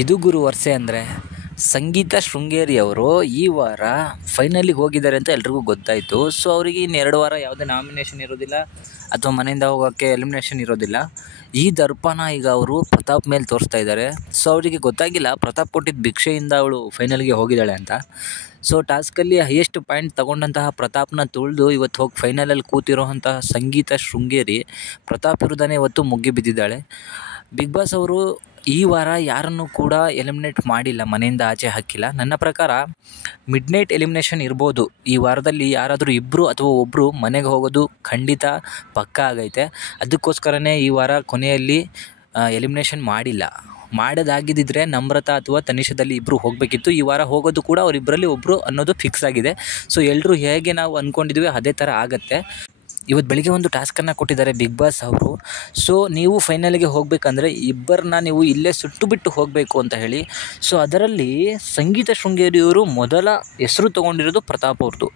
ಇದು ಗುರು ವರ್ಷೆ ಅಂದರೆ ಸಂಗೀತ ಶೃಂಗೇರಿ ಅವರು ಈ ವಾರ ಫೈನಲಿಗೆ ಹೋಗಿದ್ದಾರೆ ಅಂತ ಎಲ್ರಿಗೂ ಗೊತ್ತಾಯಿತು. ಸೊ ಅವರಿಗೆ ಇನ್ನು 2 ವಾರ ಯಾವುದೇ ನಾಮಿನೇಷನ್ ಇರೋದಿಲ್ಲ ಅಥವಾ ಮನೆಯಿಂದ ಹೋಗೋಕ್ಕೆ ಎಲಿಮಿನೇಷನ್ ಇರೋದಿಲ್ಲ. ಈ ದರ್ಪನ ಈಗ ಅವರು ಪ್ರತಾಪ್ ಮೇಲೆ ತೋರಿಸ್ತಾ ಇದ್ದಾರೆ. ಸೊ ಅವರಿಗೆ ಗೊತ್ತಾಗಿಲ್ಲ ಪ್ರತಾಪ್ ಕೊಟ್ಟಿದ್ದ ಭಿಕ್ಷೆಯಿಂದ ಅವಳು ಫೈನಲ್ಗೆ ಹೋಗಿದ್ದಾಳೆ ಅಂತ. ಸೊ ಟಾಸ್ಕಲ್ಲಿ ಹೈಯೆಸ್ಟ್ ಪಾಯಿಂಟ್ ತಗೊಂಡಂತಹ ಪ್ರತಾಪ್ನ ತುಳಿದು ಇವತ್ತು ಹೋಗಿ ಫೈನಲಲ್ಲಿ ಕೂತಿರೋಂತಹ ಸಂಗೀತ ಶೃಂಗೇರಿ ಪ್ರತಾಪ್ ವಿರುದ್ಧನೇ ಇವತ್ತು ಮುಗಿ ಬಿದ್ದಿದ್ದಾಳೆ. ಬಿಗ್ ಬಾಸ್ ಅವರು ಈ ವಾರ ಯಾರನ್ನು ಕೂಡ ಎಲಿಮಿನೇಟ್ ಮಾಡಿಲ್ಲ, ಮನೆಯಿಂದ ಆಚೆ ಹಾಕಿಲ್ಲ. ನನ್ನ ಪ್ರಕಾರ ಮಿಡ್ ನೈಟ್ ಎಲಿಮಿನೇಷನ್ ಇರ್ಬೋದು. ಈ ವಾರದಲ್ಲಿ ಯಾರಾದರೂ ಇಬ್ಬರು ಅಥವಾ ಒಬ್ಬರು ಮನೆಗೆ ಹೋಗೋದು ಖಂಡಿತ ಪಕ್ಕಾ ಆಗೈತೆ. ಅದಕ್ಕೋಸ್ಕರನೇ ಈ ವಾರ ಕೊನೆಯಲ್ಲಿ ಎಲಿಮಿನೇಷನ್ ಮಾಡಿಲ್ಲ. ಮಾಡೋದಾಗಿದ್ದರೆ ನಮ್ರತಾ ಅಥವಾ ತನಿಷಾದಲ್ಲಿ ಇಬ್ಬರು ಹೋಗಬೇಕಿತ್ತು. ಈ ವಾರ ಹೋಗೋದು ಕೂಡ ಅವರಿಬ್ಬರಲ್ಲಿ ಒಬ್ಬರು ಅನ್ನೋದು ಫಿಕ್ಸ್ ಆಗಿದೆ. ಸೊ ಎಲ್ಲರೂ ಹೇಗೆ ನಾವು ಅಂದ್ಕೊಂಡಿದ್ವಿ ಅದೇ ಥರ ಆಗುತ್ತೆ. ಇವತ್ತು ಬೆಳಿಗ್ಗೆ ಒಂದು ಟಾಸ್ಕನ್ನು ಕೊಟ್ಟಿದ್ದಾರೆ ಬಿಗ್ ಬಾಸ್ ಅವರು. ಸೊ ನೀವು ಫೈನಲ್ಗೆ ಹೋಗಬೇಕಂದ್ರೆ ಇಬ್ಬರನ್ನ ನೀವು ಇಲ್ಲೇ ಸುಟ್ಟು ಬಿಟ್ಟು ಹೋಗಬೇಕು ಅಂತ ಹೇಳಿ. ಸೊ ಅದರಲ್ಲಿ ಸಂಗೀತ ಶೃಂಗೇರಿಯವರು ಮೊದಲ ಹೆಸರು ತೊಗೊಂಡಿರೋದು ಪ್ರತಾಪ್ ಅವ್ರದ್ದು.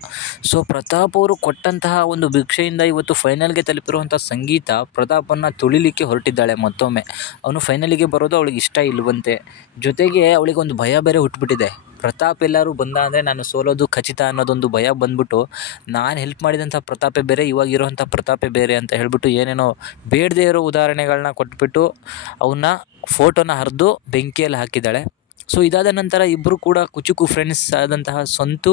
ಸೊ ಪ್ರತಾಪ್ ಅವರು ಕೊಟ್ಟಂತಹ ಒಂದು ಭಿಕ್ಷೆಯಿಂದ ಇವತ್ತು ಫೈನಲ್ಗೆ ತಲುಪಿರುವಂಥ ಸಂಗೀತ ಪ್ರತಾಪನ್ನು ತುಳಿಲಿಕ್ಕೆ ಹೊರಟಿದ್ದಾಳೆ. ಮತ್ತೊಮ್ಮೆ ಅವನು ಫೈನಲಿಗೆ ಬರೋದು ಅವಳಿಗೆ ಇಷ್ಟ ಇಲ್ಲವಂತೆ. ಜೊತೆಗೆ ಅವಳಿಗೊಂದು ಭಯ ಬೇರೆ ಹುಟ್ಟುಬಿಟ್ಟಿದೆ. ಪ್ರತಾಪ್ ಎಲ್ಲರೂ ಬಂದ ಅಂದರೆ ನಾನು ಸೋಲೋದು ಖಚಿತ ಅನ್ನೋದೊಂದು ಭಯ ಬಂದ್ಬಿಟ್ಟು, ನಾನು ಹೆಲ್ಪ್ ಮಾಡಿದಂಥ ಪ್ರತಾಪೇ ಬೇರೆ, ಇವಾಗಿರೋವಂಥ ಪ್ರತಾಪೇ ಬೇರೆ ಅಂತ ಹೇಳಿಬಿಟ್ಟು ಏನೇನೋ ಬೇಡದೇ ಇರೋ ಉದಾಹರಣೆಗಳನ್ನ ಕೊಟ್ಬಿಟ್ಟು ಅವನ್ನ ಫೋಟೋನ ಹರಿದು ಬೆಂಕಿಯಲ್ಲಿ ಹಾಕಿದ್ದಾಳೆ. ಸೊ ಇದಾದ ನಂತರ ಇಬ್ಬರು ಕೂಡ ಕುಚುಕು ಫ್ರೆಂಡ್ಸ್ ಆದಂತಹ ಸಂತು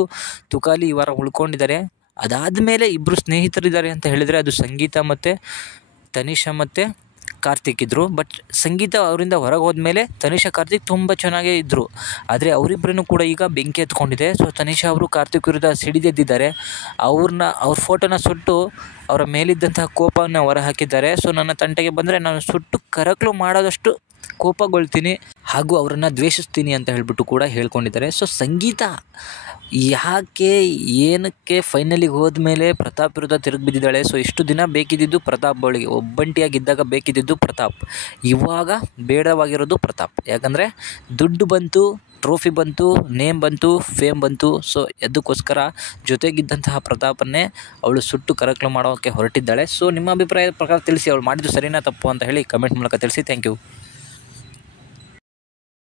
ತುಕಾಲಿ ಈ ವಾರ ಉಳ್ಕೊಂಡಿದ್ದಾರೆ. ಅದಾದಮೇಲೆ ಇಬ್ಬರು ಸ್ನೇಹಿತರಿದ್ದಾರೆ ಅಂತ ಹೇಳಿದರೆ ಅದು ಸಂಗೀತ ಮತ್ತು ತನಿಷಾ ಮತ್ತು ಕಾರ್ತಿಕ್ ಇದ್ದರು. ಬಟ್ ಸಂಗೀತ ಅವರಿಂದ ಹೊರಗೆ ಹೋದ್ಮೇಲೆ ತನಿಷಾ ಕಾರ್ತಿಕ್ ತುಂಬ ಚೆನ್ನಾಗೇ ಇದ್ದರು. ಆದರೆ ಅವರಿಬ್ಬರನ್ನು ಕೂಡ ಈಗ ಬೆಂಕಿ ಎತ್ಕೊಂಡಿದೆ. ಸೊ ತನಿಷಾ ಅವರು ಕಾರ್ತಿಕ್ ವಿರುದ್ಧ ಸಿಡಿದೆದ್ದಿದ್ದಾರೆ. ಅವ್ರ ಫೋಟೋನ ಸುಟ್ಟು ಅವರ ಮೇಲಿದ್ದಂತಹ ಕೋಪವನ್ನು ಹೊರಹಾಕಿದ್ದಾರೆ. ಸೊ ನನ್ನ ತಂಟೆಗೆ ಬಂದರೆ ನಾನು ಸುಟ್ಟು ಕರಕಲು ಮಾಡೋದಷ್ಟು ಕೋಪಗೊಳ್ತೀನಿ ಹಾಗೂ ಅವರನ್ನು ದ್ವೇಷಿಸ್ತೀನಿ ಅಂತ ಹೇಳಿಬಿಟ್ಟು ಕೂಡ ಹೇಳ್ಕೊಂಡಿದ್ದಾರೆ. ಸೊ ಸಂಗೀತ ಯಾಕೆ ಏನಕ್ಕೆ ಫೈನಲಿಗೆ ಹೋದ್ಮೇಲೆ ಪ್ರತಾಪ್ ವಿರುದ್ಧ ತಿರುಗಿ ಬಿದ್ದಿದ್ದಾಳೆ. ಸೊ ಇಷ್ಟು ದಿನ ಬೇಕಿದ್ದಿದ್ದು ಪ್ರತಾಪ್, ಅವಳಿಗೆ ಒಬ್ಬಂಟಿಯಾಗಿದ್ದಾಗ ಬೇಕಿದ್ದಿದ್ದು ಪ್ರತಾಪ್, ಇವಾಗ ಬೇಡವಾಗಿರೋದು ಪ್ರತಾಪ್. ಯಾಕಂದರೆ ದುಡ್ಡು ಬಂತು, ಟ್ರೋಫಿ ಬಂತು, ನೇಮ್ ಬಂತು, ಫೇಮ್ ಬಂತು. ಸೊ ಅದಕ್ಕೋಸ್ಕರ ಜೊತೆಗಿದ್ದಂತಹ ಪ್ರತಾಪನ್ನೇ ಅವಳು ಸುಟ್ಟು ಕರಕಲು ಮಾಡೋಕ್ಕೆ ಹೊರಟಿದ್ದಾಳೆ. ಸೊ ನಿಮ್ಮ ಅಭಿಪ್ರಾಯದ ಪ್ರಕಾರ ತಿಳಿಸಿ, ಅವಳು ಮಾಡಿದ್ದು ಸರಿನಾ ತಪ್ಪು ಅಂತ ಹೇಳಿ ಕಮೆಂಟ್ ಮೂಲಕ ತಿಳಿಸಿ. Thank you.